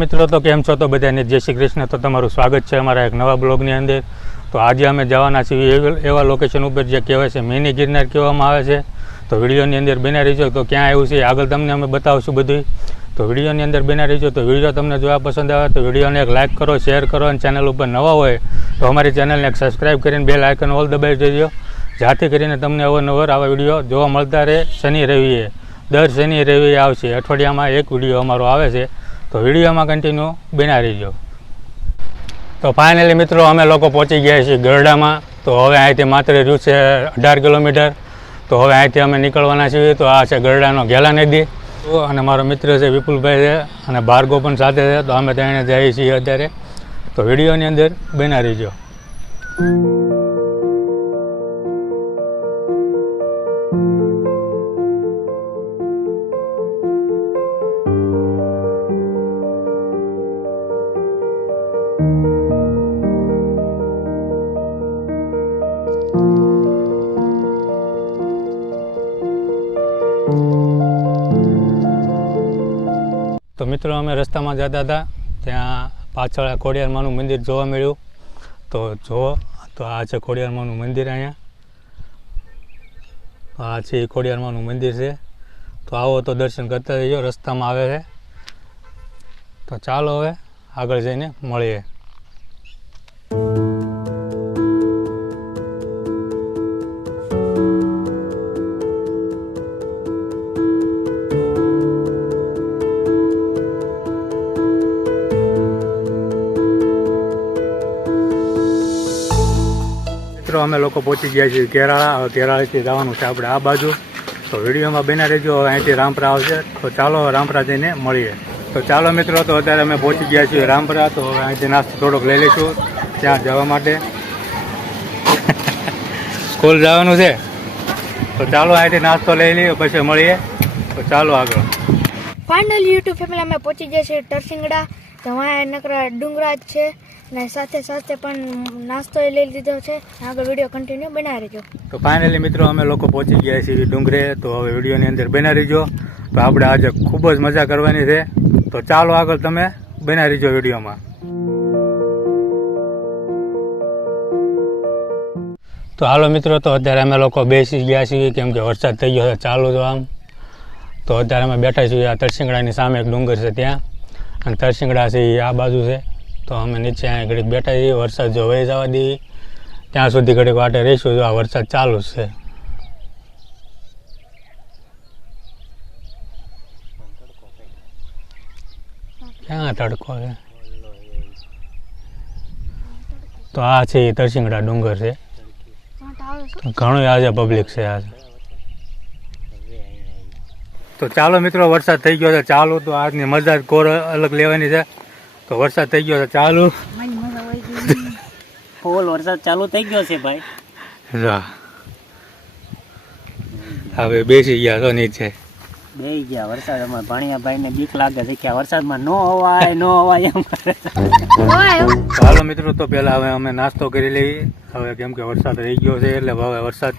મિત્રો તો કેમ છો તો બધાને જય શ્રી કૃષ્ણ. તો તમારું સ્વાગત છે અમારા એક નવા બ્લોગની અંદર. તો આજે અમે જવાના છીએ એવા લોકેશન ઉપર જે કહેવાય છે મિની ગિરનાર કહેવામાં આવે છે. તો વિડીયોની અંદર બના રહીજો. તો ક્યાં આવ્યું છે આગળ તમને અમે બતાવશું બધું. તો વિડીયોની અંદર બના રહીજો. તો વિડીયો તમને જોવા પસંદ આવે તો વિડીયોને એક લાઇક કરો, શેર કરો અને ચેનલ ઉપર નવા હોય તો અમારી ચેનલને એક સબસ્ક્રાઈબ કરીને બેલ આઇકન ઓલ દબાવી દેજો, જેથી કરીને તમને અવારનવાર આવા વિડીયો જોવા મળતા રહે. શનિ રવિએ દર શનિ રવિએ આવશે, અઠવાડિયામાં એક વિડીયો અમારો આવે છે. તો વિડીયોમાં કન્ટિન્યુ બના રહીજો. તો ફાઇનલી મિત્રો અમે લોકો પહોંચી ગયા છીએ ગરડામાં. તો હવે અહીંથી માત્ર રહ્યું છે 18 કિલોમીટર. તો હવે અહીંથી અમે નીકળવાના છીએ. તો આ છે ગરડાનો ઘેલા નદી અને મારો મિત્ર છે વિપુલભાઈ છે અને ભાર્ગવ પણ સાથે છે. તો અમે ત્યાં જઈએ છીએ અત્યારે. તો વિડીયોની અંદર બના રહીજો. તો મિત્રો અમે રસ્તામાં જતા હતા ત્યાં પાછળ ખોડિયારમાંનું મંદિર જોવા મળ્યું. તો જુઓ, તો આ છે ખોડિયારમાંનું મંદિર. અહીંયા આ છે ખોડિયારમાંનું મંદિર છે. તો આવો તો દર્શન કરતા રહીજો, રસ્તામાં આવે છે. તો ચાલો હવે આગળ જઈને મળીએ. અમે લોકો પહોંચી ગયા છીએ કેરાળા. હવે કેરાળાથી જવાનું છે આપણે આ બાજુ. તો વિડીયોમાં બના રહેજો. હવે અહીંથી રામપરા આવશે. તો ચાલો રામપરા જઈને મળીએ. તો ચાલો મિત્રો, તો અત્યારે અમે પહોંચી ગયા છીએ રામપરા. તો હવે અહીંથી નાસ્તો થોડોક લઈ લઈશું ત્યાં જવા માટે. સ્કૂલ જવાનું છે. તો ચાલો અહીંથી નાસ્તો લઈ લઈએ પછી મળીએ. તો ચાલો આગળ. ફાઇનલી યુટ્યુબ ફેમિલી અમે પહોંચી ગયા છીએ તરસિંગડા. તો અહીંયા નકરા ડુંગરા જ છે ને સાથે સાથે પણ નાસ્તો એ લઈ લીધો છે. આગળ વિડીયો કન્ટિન્યુ બના રહેજો. તો ફાઇનલી મિત્રો અમે લોકો પહોંચી ગયા છીએ ડુંગરે. તો હવે વિડીયોની અંદર બના રહીજો. તો આપણે આજે ખૂબ જ મજા કરવાની છે. તો ચાલો આગળ તમે બના રહીજો વિડીયોમાં. તો હાલો મિત્રો, તો અત્યારે અમે લોકો બેસી ગયા છીએ કેમ કે વરસાદ થઈ ગયો છે ચાલુ તો આમ. તો અત્યારે અમે બેઠા છીએ આ તરસિંગડાની સામે એક ડુંગર છે ત્યાં, અને તરસિંગડા છે એ આ બાજુ છે. તો અમે નીચે અહીંયા ઘડીક બેઠા છીએ. વરસાદ જો વહી જવા દઈએ ત્યાં સુધી ઘડીક વાટે રહીશું. જો આ વરસાદ ચાલુ જ છે. ક્યાં તડકો છે? તો આ છે એ તરસિંગડા ડુંગર છે. ઘણું આજે પબ્લિક છે આજે. તો ચાલો મિત્રો, વરસાદ થઈ ગયો છે ચાલુ. તો આજની મજા કોર અલગ લેવાની છે. તો વરસાદ થઈ ગયો છે ચાલુ. ફૂલ વરસાદ ચાલુ થઈ ગયો છે ભાઈ. હવે બેસી ગયા તો નીચે બેસી ગયા. વરસાદ અમારે ભાણિયાભાઈ ને બીક લાગે છે કે વરસાદમાં નો અવાય એમ કરે. ચાલો મિત્રો, તો પેલા હવે અમે નાસ્તો કરી લઈએ. હવે કેમ કે વરસાદ રહી ગયો છે એટલે હવે વરસાદ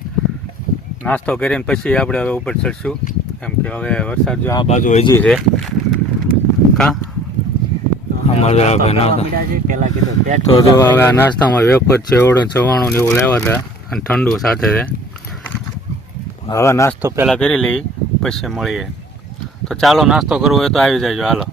નાસ્તો કરીને પછી આપણે હવે ઉપર ચડશું. કેમ કે હવે વરસાદ જો આ બાજુ હજી છે. કા તો જો હવે આ નાસ્તામાં વેફર ચેવડો ચવાણું ને એવું લેવા હતા અને ઠંડુ સાથે છે. હવે નાસ્તો પહેલાં કરી લઈએ પછી મળીએ. તો ચાલો નાસ્તો કરવો હોય તો આવી જાયજો. હાલો.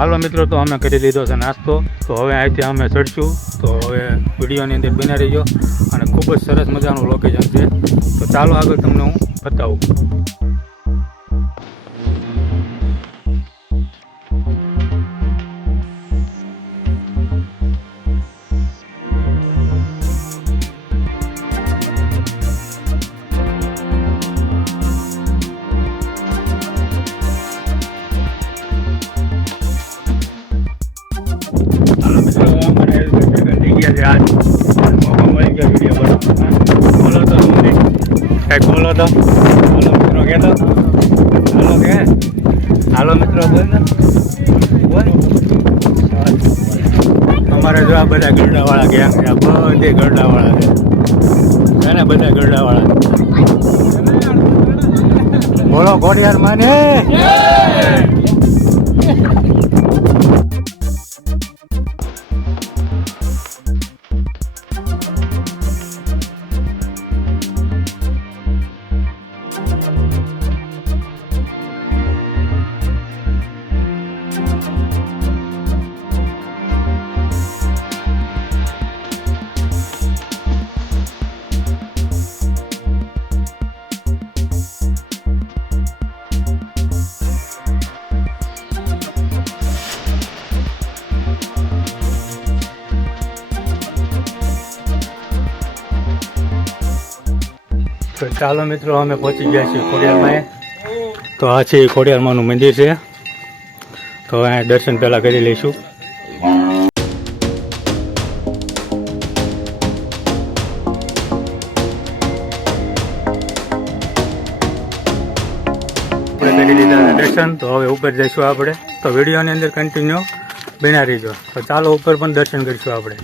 હાલો મિત્રો, તો અમે કરી લીધો છે નાસ્તો. તો હવે અહીંથી અમે ચડશું. તો હવે વિડીયોની અંદર બના રહીજો. અને ખૂબ જ સરસ મજાનું લોકેશન છે. તો ચાલો આગળ તમને હું બતાવું. કે આજ મોકો મળી ગયો વિડીયો બનાવવાનો. બોલો તો કંઈક બોલો તો, બોલો મિત્રો કહેતો, હાલો કે હાલો મિત્રો બોલ ને બોલ. અમારે જો આ બધા ગરડાવાળા ગેંગ છે, આ બધી ગરડાવાળા છે ને, બધા ગરડાવાળા. બોલો ઘોડિયાર માને. તો ચાલો મિત્રો, અમે પહોંચી ગયા છીએ ખોડિયારમાં. તો આ છે ખોડિયારમાંનું મંદિર છે, તો અહીંયા દર્શન પહેલાં કરી લઈશું. આપણે કરી લીધા દર્શન, તો હવે ઉપર જઈશું આપણે. તો વિડીયોની અંદર કન્ટિન્યુ બન્યા રહીજો. તો ચાલો ઉપર પણ દર્શન કરીશું આપણે.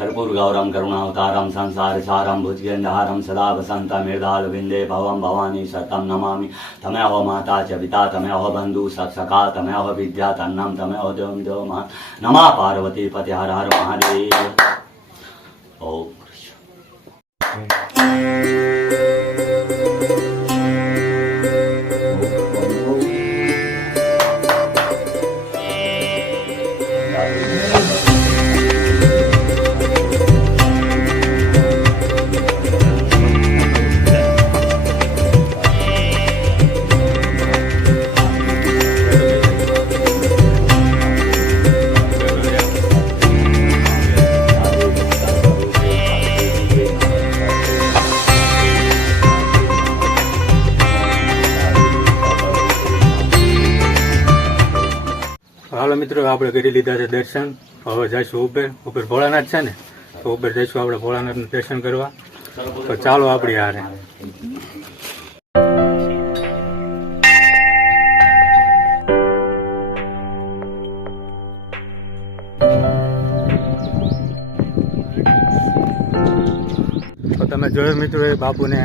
कर्पूर गौरम करुणावतारम संसार सारम भुजगेन्द्रहारम सदा वसंत मृदाल विंदे भवम भवानी सतम नमामि तमेव माता च पिता तमेव बंधु सत्सखा तमेव विद्या तन्नम तमेव देवम देव नमः पार्वती पति हर हर महादेव. ओम હાલો મિત્રો, આપણે કરી લીધા છે દર્શન. હવે જઈશું ઉપર ભોળાનાથ છે ને, તો ઉપર જઈશું આપણે ભોળાનાથનું દર્શન કરવા. તો ચાલો આપણી હારે. તો તમે જોયું મિત્રો, એ બાપુને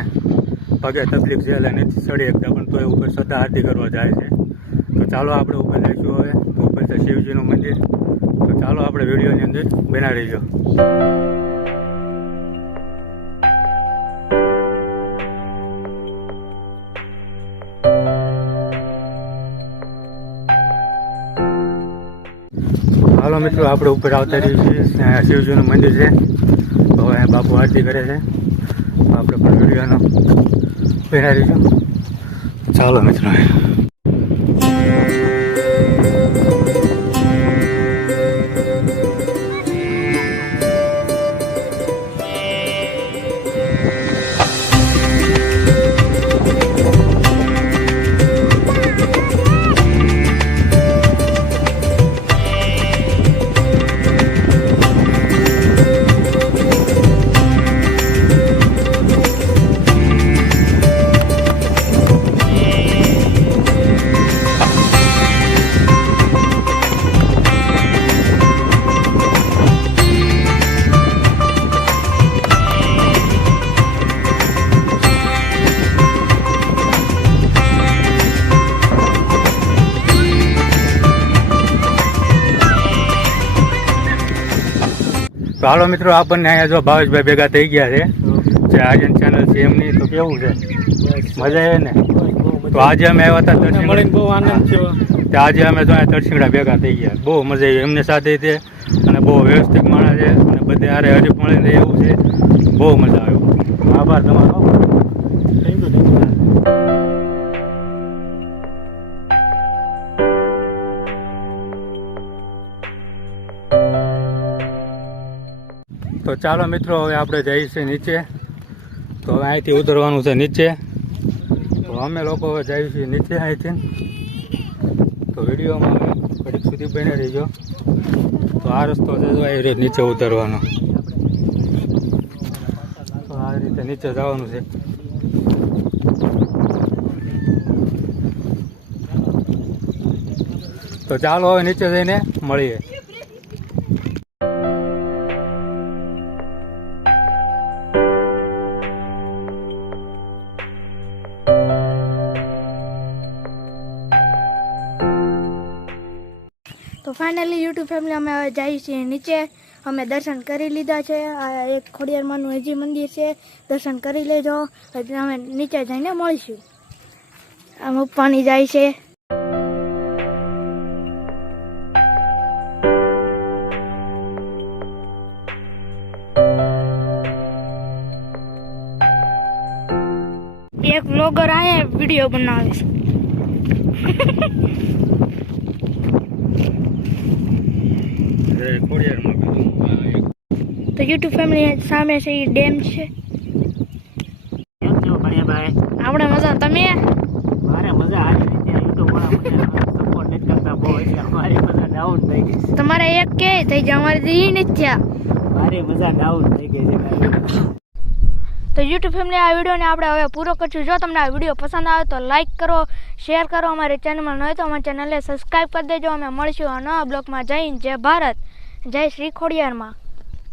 પગે તકલીફ છે એટલે નથી ચડી શકતા, પણ તો એ ઉપર શ્રદ્ધા આરતી કરવા જાય છે. તો ચાલો આપણે ઉપર જઈશું હવે. તો ઉપર છે શિવજીનું મંદિર. તો ચાલો આપણે વિડીયોની અંદર બના રહીજો. હાલો મિત્રો, આપણે ઉપર આવતા રહીએ છીએ. શિવજીનું મંદિર છે. તો અહીંયા બાપુ આરતી કરે છે. આપણે પણ વિડીયોનો બના રહીજો. ચાલો મિત્રો. તો હાલો મિત્રો, આપણને અહીંયા જો ભાવેશભાઈ ભેગા થઈ ગયા છે, જે આજન ચેનલ છે એમની. તો કેવું છે, મજા આવે ને? તો આજે અમે આવ્યા હતા તરસિંગડા, બહુ આનંદ થયો. તો આજે અમે જો અહીંયા તરસિંગડા ભેગા થઈ ગયા, બહુ મજા આવી એમની સાથે તે, અને બહુ વ્યવસ્થિત માણસ છે, અને બધે હારે હરી મળીને એવું છે, બહુ મજા આવ્યો. આભાર તમારો. Thank you. તો ચાલો મિત્રો, હવે આપણે જઈએ છીએ નીચે. તો હવે અહીંથી ઉતરવાનું છે નીચે. તો અમે લોકો હવે જઈએ છીએ નીચે અહીંથી. તો વિડીયોમાં ઘડીક સુધી બને રહીજો. તો આ રસ્તો છે જો એ રીતે નીચે ઉતરવાનો. તો આ રીતે નીચે જવાનું છે. તો ચાલો હવે નીચે જઈને મળીએ. તો ફાઇનલી યુટ્યુબ ફેમિલી અમે હવે જઈએ છીએ નીચે. અમે દર્શન કરી લીધા છે. આ એક ખોડિયારમાંનું હજી મંદિર છે, દર્શન કરી લેજો. એટલે અમે નીચે જઈને મળીશું. આમ પાણી જાય છે. એક વ્લોગર આયા વિડીયો બનાવે છે. તો યુટ્યુબ ફેમિલી સામે છે એ ડેમ છે. કેમ છો ભાઈ? આપણે મજા. તમે? મારે મજા આવી રીતે યુટ્યુબ વાળા સપોર્ટ નથી કરતા બહુ, એટલે અમારી મજા ડાઉન થઈ ગઈ. તમારે એક કે થઈ જાય, અમારે તો ઈ નથી થયા. મારી મજા ડાઉન થઈ ગઈ છે. તો યુટ્યુબ ફેમિલી આ વિડીયોને આપણે હવે પૂરો કરીશું. જો તમને આ વિડીયો પસંદ આવે તો લાઇક કરો, શેર કરો. અમારી ચેનલમાં ન હોય તો અમારી ચેનલને સબસ્ક્રાઈબ કરી દેજો. અમે મળીશું આ નવા બ્લોગમાં. જય હિન્દ, જય ભારત, જય શ્રી ખોડિયારમાં.